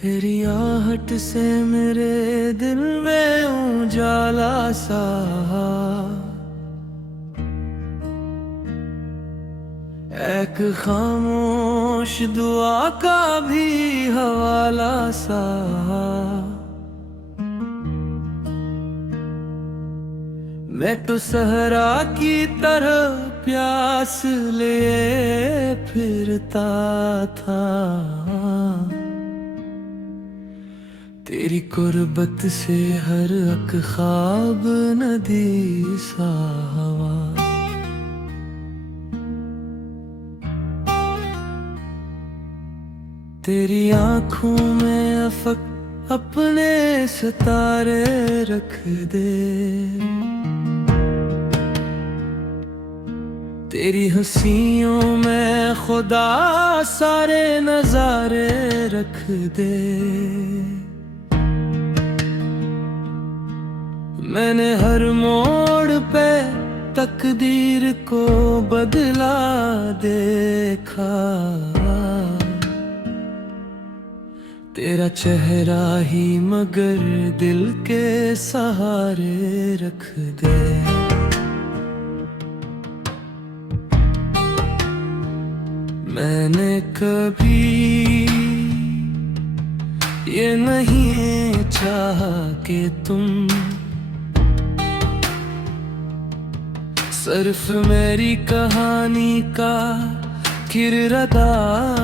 तेरी आहट से मेरे दिल में उजाला सा, एक खामोश दुआ का भी हवाला सा। मैं तो सहरा की तरह प्यास लिए फिरता था, तेरी कुर्बत से हर एक ख्वाब नदी सा हवा। तेरी आँखों में अफक अपने सितारे रख दे, तेरी हंसियों में खुदा सारे नजारे रख दे। मैंने हर मोड़ पे तकदीर को बदला देखा, तेरा चेहरा ही मगर दिल के सहारे रख दे। मैंने कभी ये नहीं चाहा कि तुम सिर्फ मेरी कहानी का किरदार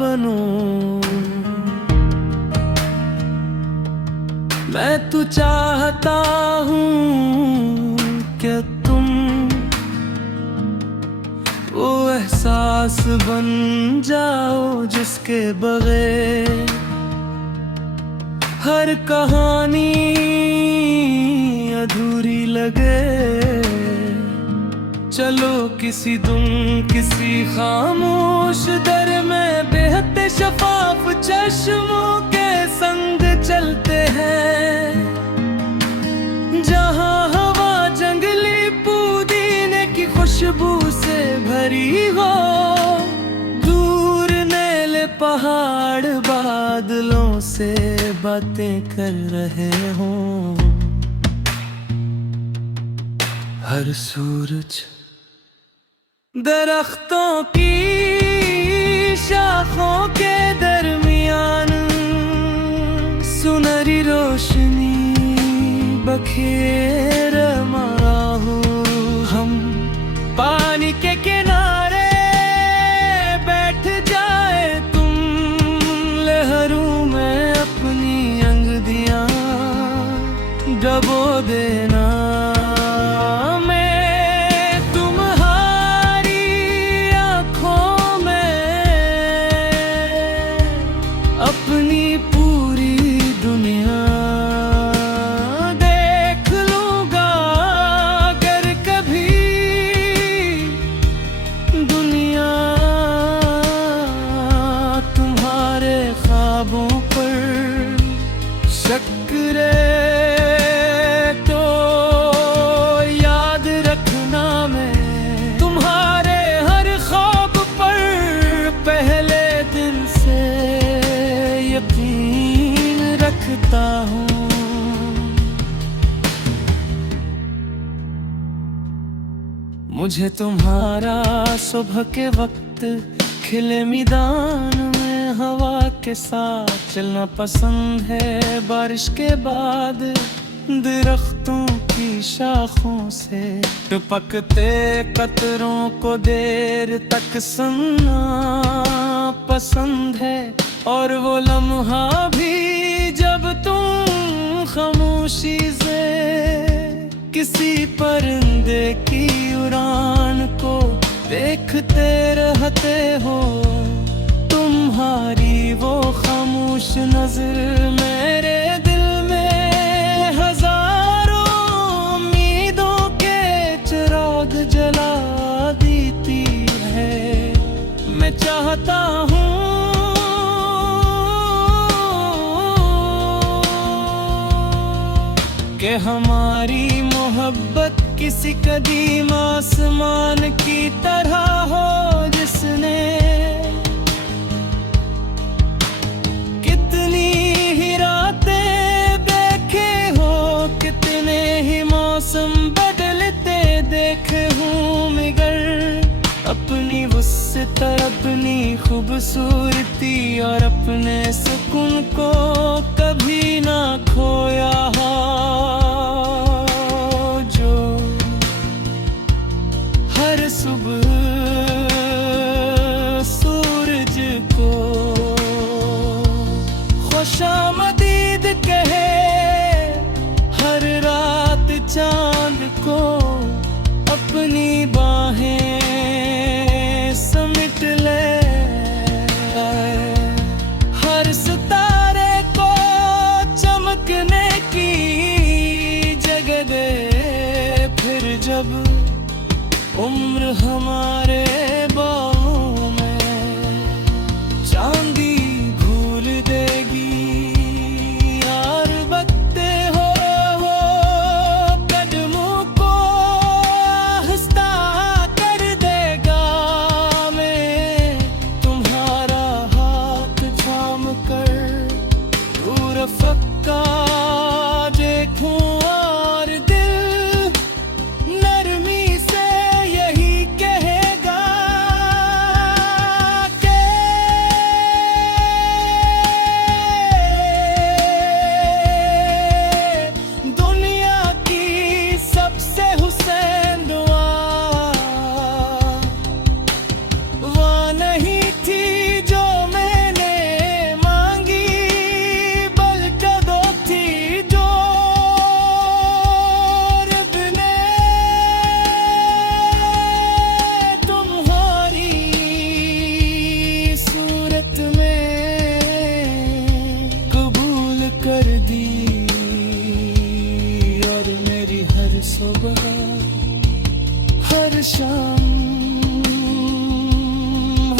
बनो। मैं तो चाहता हूँ कि तुम वो एहसास बन जाओ जिसके बगैर हर कहानी अधूरी लगे। चलो किसी किसी खामोश दर में बहते शफाफ चश्मों के संग चलते हैं, जहाँ हवा जंगली पुदीने की खुशबू से भरी हो, दूर नीले पहाड़ बादलों से बातें कर रहे हों। हर सूरज दरख्तों की शाखों के दरमियान सुनहरी रोशनी बखेर मारा हूँ। हम पानी के किनारे बैठ जाए, तुम लहरों में अपनी अंगुलियां डबो देना। अपनी पूरी दुनिया देख लूंगा अगर कभी दुनिया तुम्हारे ख्वाबों पर शक करे तो याद रखना, मैं तुम्हारे हर ख्वाब पर पहले दिन से यकीन रखता हूँ। मुझे तुम्हारा सुबह के वक्त खिले मैदान में हवा के साथ चलना पसंद है। बारिश के बाद दरख्तों की शाखों से टपकते कतरों को देर तक सुनना पसंद है। और वो लम्हा भी जब तुम खामोशी से किसी परिंदे की उड़ान को देखते रहते हो, तुम्हारी वो खामोश नजर मेरे दिल में हजारों उम्मीदों के चिराग जला देती है। मैं चाहता हूँ कि हमारी मोहब्बत किसी कदीम आसमान की तरह हो, जिसने कितने उससे अपनी खूबसूरती और अपने सुकून को कभी ना खोया हो, जो हर सुबह सूरज को खुशामदीद कहे, हर रात चांद को अपनी बाहें समेट ले, हर सितारे को चमकने की जगह दे। फिर जब उम्र हमारे बाहों में चांदी भूल देगी, यार बकते हो कदमों को आहिस्ता कर देगा। मैं तुम्हारा हाथ थाम कर दूर फक्का देखूं और दिल नरमी से यही कहेगा कि दुनिया की सबसे हुसैन दुआ वह नहीं थी जो मैंने मांगी, बल्कि दो थी जो रब ने तुम्हारी सूरत में कबूल कर दी। और मेरी हर सुबह हर शाम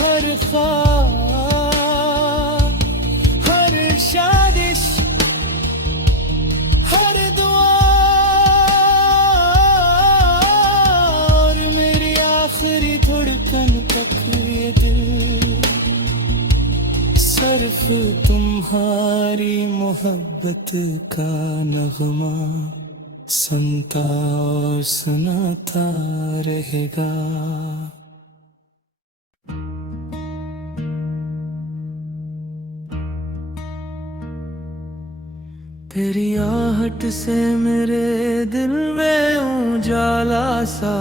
हर ख्वाब हर शादिश हर दुआ और मेरी आखिरी धड़कन तक ये दिल सिर्फ तुम्हारी मोहब्बत का नगमा सुनता और सुनाता रहेगा। तेरी आहट से मेरे दिल में उजाला सा,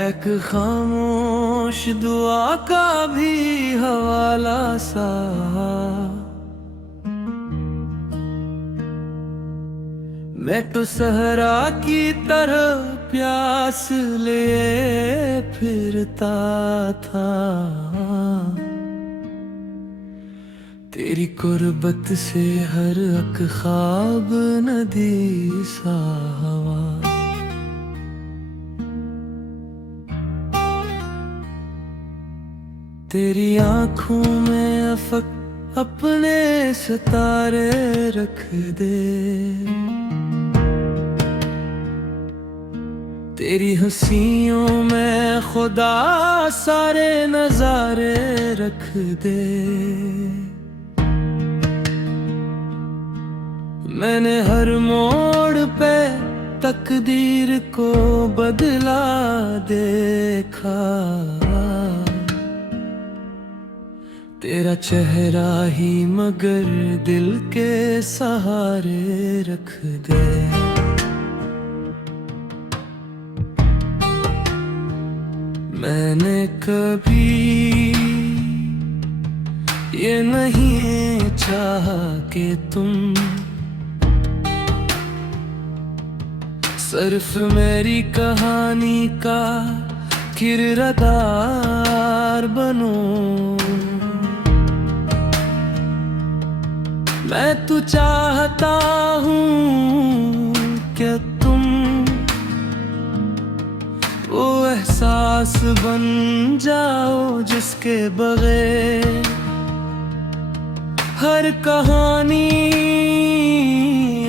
एक खामोश दुआ का भी हवाला सा। मैं तो सहरा की तरह प्यास लिए फिरता था, तेरी कुर्बत से हर अक ख्वाब नदी सा हवा। तेरी आँखों में अफक अपने सितारे रख दे, तेरी हंसियों में खुदा सारे नजारे रख दे। मैंने हर मोड़ पे तकदीर को बदला देखा, तेरा चेहरा ही मगर दिल के सहारे रख दे। मैंने कभी ये नहीं चाहा कि तुम सिर्फ मेरी कहानी का किरदार बनो। मैं तो चाहता हूँ कि तुम वो एहसास बन जाओ जिसके बगैर हर कहानी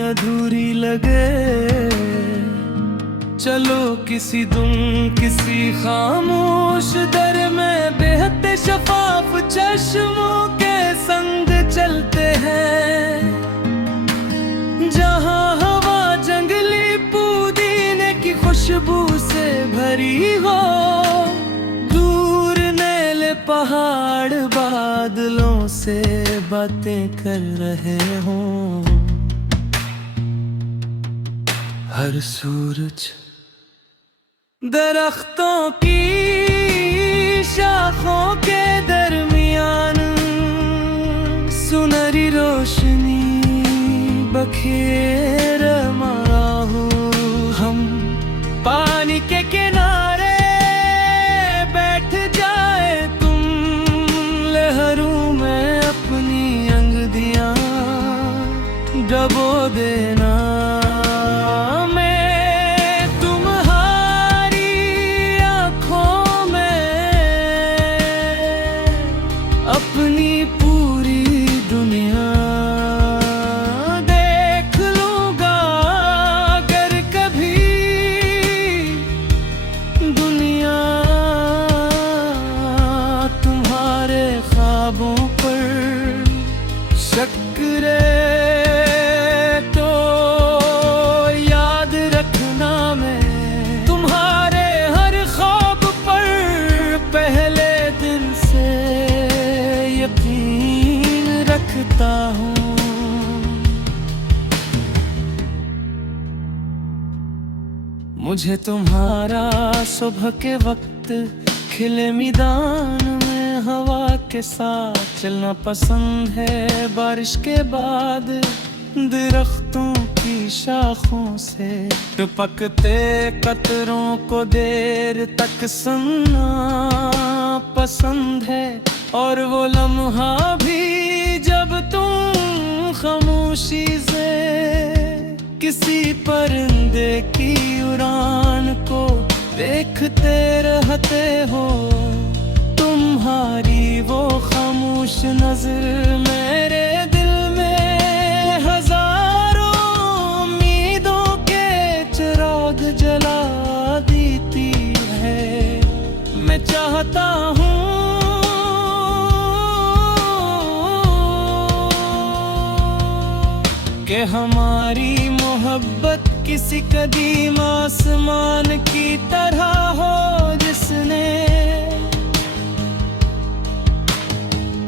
अधूरी लगे। चलो किसी किसी खामोश दर में बेहद शफाफ चश्मों के संग चलते हैं, जहाँ हवा जंगली पुदीने की खुश से बातें कर रहे हों। हर सूरज दरख्तों की शाखों के दरमियान सुनहरी रोशनी बखेर मारा हूँ। हम पानी के किनारे बैठ जाए तुम, लहरों में अपनी अंगदियां डबो देना। अपनी पूरी दुनिया देख लूंगा अगर कभी दुनिया तुम्हारे ख्वाबों पर शक करे तो याद रखना मैं तुम्हारे हर ख्वाब पर पहले दिन से यकीन रखता हूँ। मुझे तुम्हारा सुबह के वक्त खिले मैदान में हवा के साथ चलना पसंद है। बारिश के बाद दरख्तों की शाखों से टपकते कतरों को देर तक सुनना पसंद है। और वो लम्हा भी जब तुम खामोशी से किसी परिंदे की उड़ान को देखते रहते हो। तुम्हारी वो खामोश नजर मेरे दिल में हजारों उम्मीदों के चिराग जला देती है। मैं चाहता हूँ कि हमारी मोहब्बत किसी कदीम आसमान की तरह हो, जिसने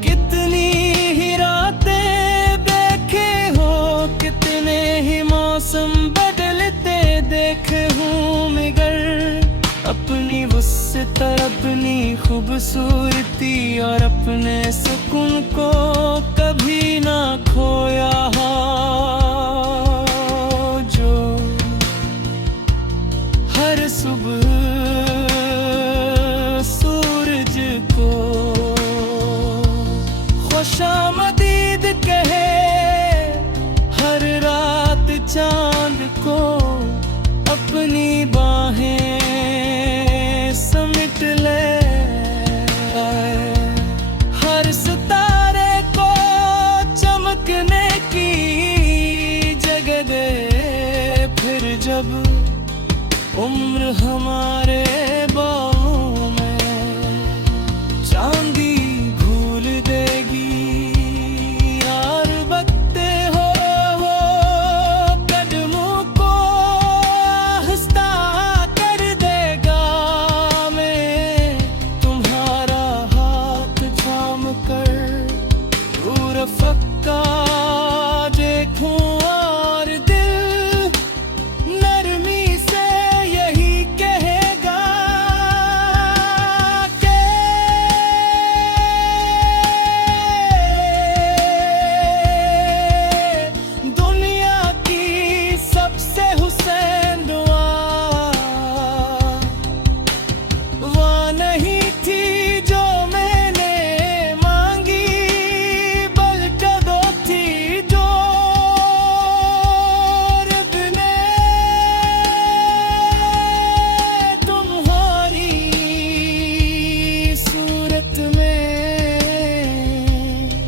कितनी ही रातें देखे हो, कितने ही मौसम बदलते देखे हूँ। मगर अपनी वुसअत, अपनी खूबसूरती और अपने सुकून को कभी ना खोया हो। जो हर सुबह सूरज को खुशामदीद कहे, हर रात चांद को अपनी बाहें समेट ले, हर सितारे को चमकने की जगह दे। फिर जब उम्र हमारे बाहों में चांदी भूल देगी, यार बकते हो कदमों को आहिस्ता कर देगा। मैं तुम्हारा हाथ थाम कर दूर फक्का देखूं और दिल नरमी से यही कहेगा कि दुनिया की सबसे हुसैन दुआ वह नहीं थी जो मैंने मांगी, बल्कि दो थी जो रब ने तुम्हारी सूरत में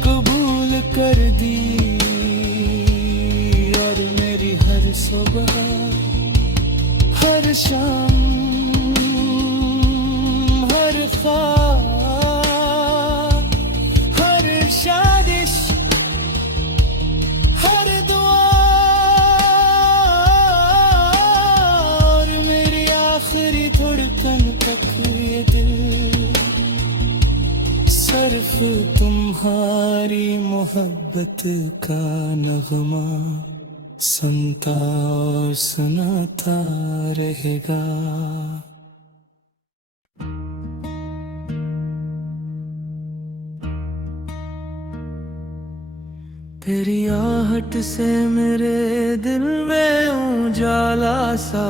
कबूल कर दी। और मेरी हर सुबह, हर शाम, हर ख्वाब, हर शादिश, हर दुआ और मेरी आखिरी धड़कन तक ये दिल सिर्फ तुम्हारा हमारी मोहब्बत का नगमा सुनता और सुनाता रहेगा। तेरी आहट से मेरे दिल में उजाला सा,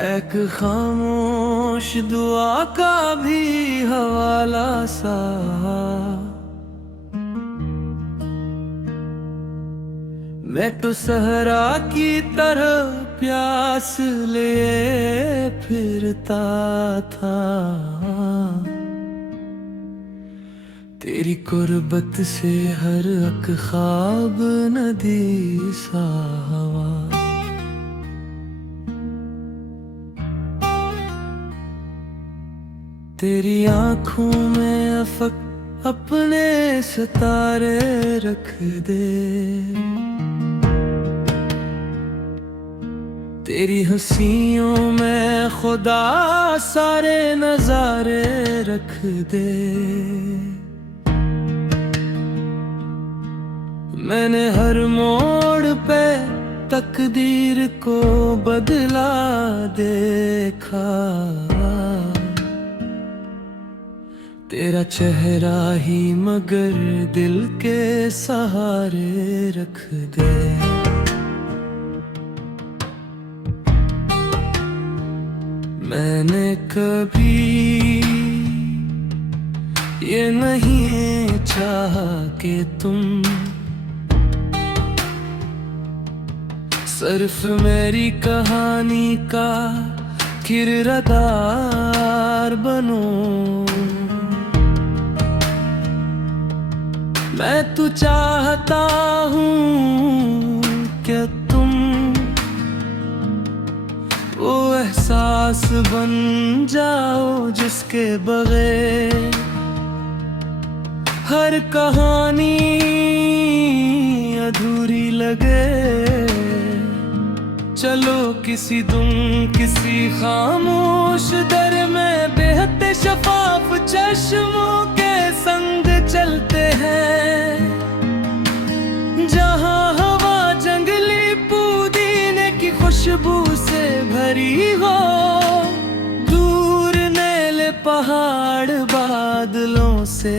एक खामोश दुआ का भी हवाला सा। मैं तो सहरा की तरह प्यास लिए फिरता था, तेरी कुर्बत से हर एक ख्वाब नदी सा हवा। तेरी आँखों में अफक अपने सितारे रख दे, तेरी हंसियों में खुदा सारे नजारे रख दे। मैंने हर मोड़ पे तकदीर को बदला देखा, तेरा चेहरा ही मगर दिल के सहारे रख दे। मैंने कभी ये नहीं चाहा कि तुम सिर्फ मेरी कहानी का किरदार बनो। मैं तो चाहता हूँ कि तुम वो एहसास बन जाओ जिसके बगैर हर कहानी अधूरी लगे। चलो किसी किसी खामोश दर में बेहद शफाफ चश्मों के संग चलते हैं, जहाँ हवा जंगली पुदीने की खुशबू से भरी हो, दूर नीले पहाड़ बादलों से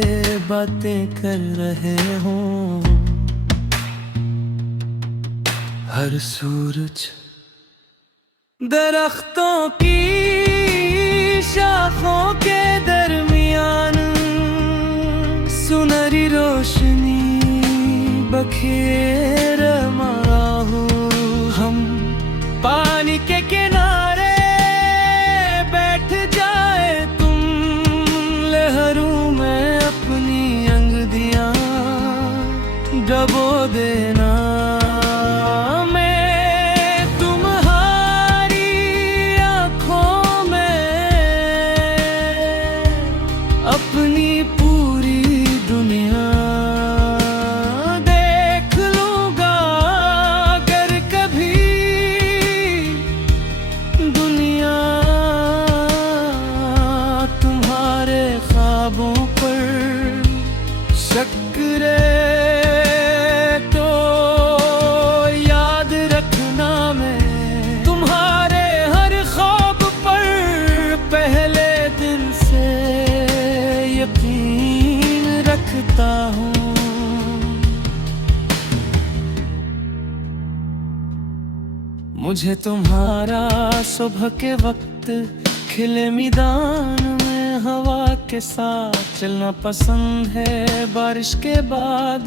बातें कर रहे हों। हर सूरज दरख्तों की शाखों के दरमियान सुनहरी रोशनी बखेर मारा हूँ। हम पानी के किनारे बैठ जाए, तुम लहरों में अपनी अंगुलियां डबो देना। अपनी पूरी दुनिया देख लूंगा अगर कभी दुनिया तुम्हारे ख्वाबों पर शक करे तो याद रखना, मैं तुम्हारे हर ख्वाब पर पहले दिन से यकीन रखता हूँ। मुझे तुम्हारा सुबह के वक्त खिले मैदान में हवा के साथ चलना पसंद है। बारिश के बाद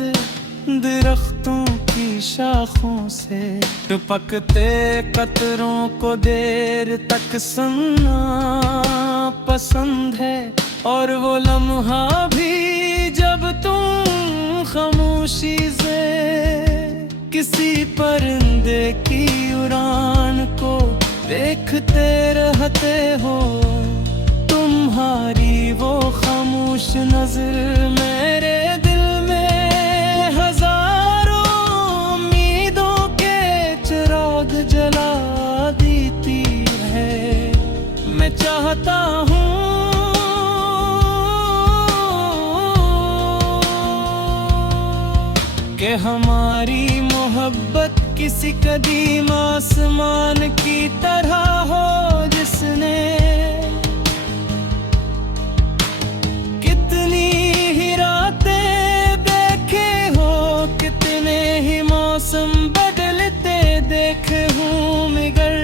दरख्तों की शाखों से टपकते कतरों को देर तक सुनना पसंद है। और वो लम्हा भी जब तुम खामोशी से किसी परिंदे की उड़ान को देखते रहते हो, तुम्हारी वो खामोश नजर मेरे दिल में हजारों उम्मीदों के चिराग जला देती है। मैं चाहता हूँ हमारी मोहब्बत किसी कदीम आसमान की तरह हो, जिसने कितनी ही रातें देखे हो, कितने ही मौसम बदलते देखे हूँ मगर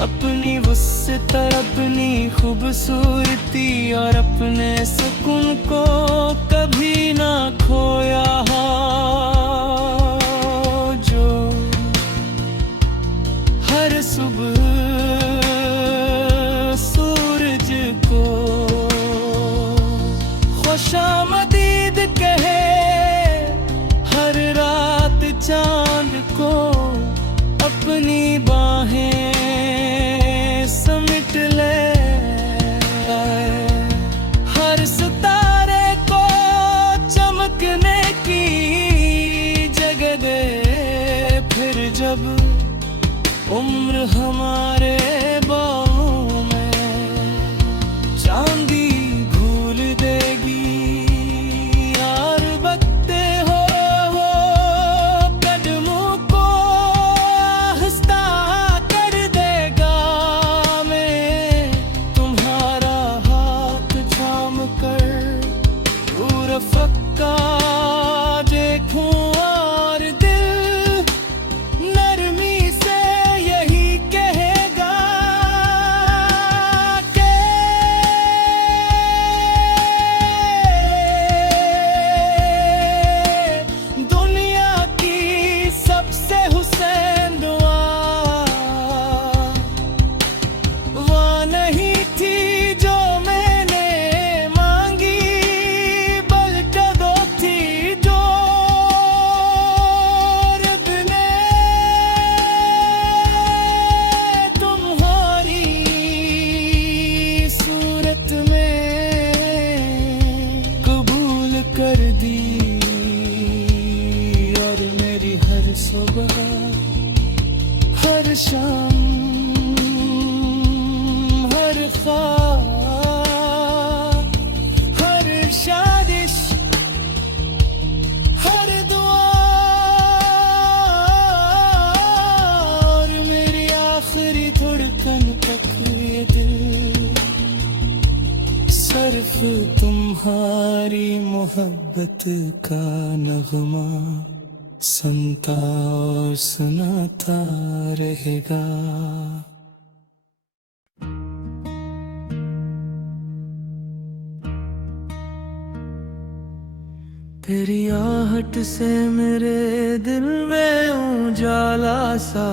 अपनी वुसअत, अपनी खूबसूरती और अपने सुकून को कभी ना खोया हो। जो हर सुबह सूरज को खुशामदीद कहे, हर रात चांद को अपनी बाहें समेट ले, हर सितारे को चमकने की जगह दे। फिर जब उम्र हमारे बाहों में चांदी भूल देगी, यार बकते हो कदमों को आहिस्ता कर देगा। मैं तुम्हारा हाथ थाम कर पूरा फक्का देखूं और दिल नरमी से यही कहेगा कि दुनिया की सबसे हुसैन दुआ वह नहीं थी जो मैंने मांगी, बल्कि दो थी जो रब ने तुम्हारी सूरत में कबूल कर दी। और मेरी हर सुबह, हर शाम, हर ख्वाब, हर शादिश, हर दुआ और मेरी आखिरी धड़कन तक ये दिल सिर्फ तुम्हारी मोहब्बत का नगमा सुनता और सुनाता रहेगा। तेरी आहट से मेरे दिल में उजाला सा,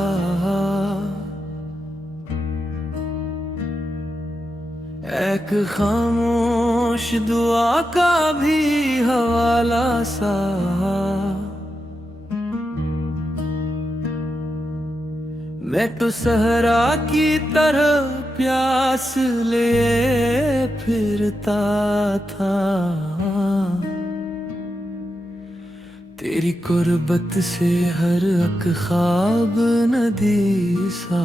एक खामोश दुआ का भी हवाला सा। मैं तो सहरा की तरह प्यास लिए फिरता था, तेरी कुर्बत से हर एक ख्वाब नदी सा।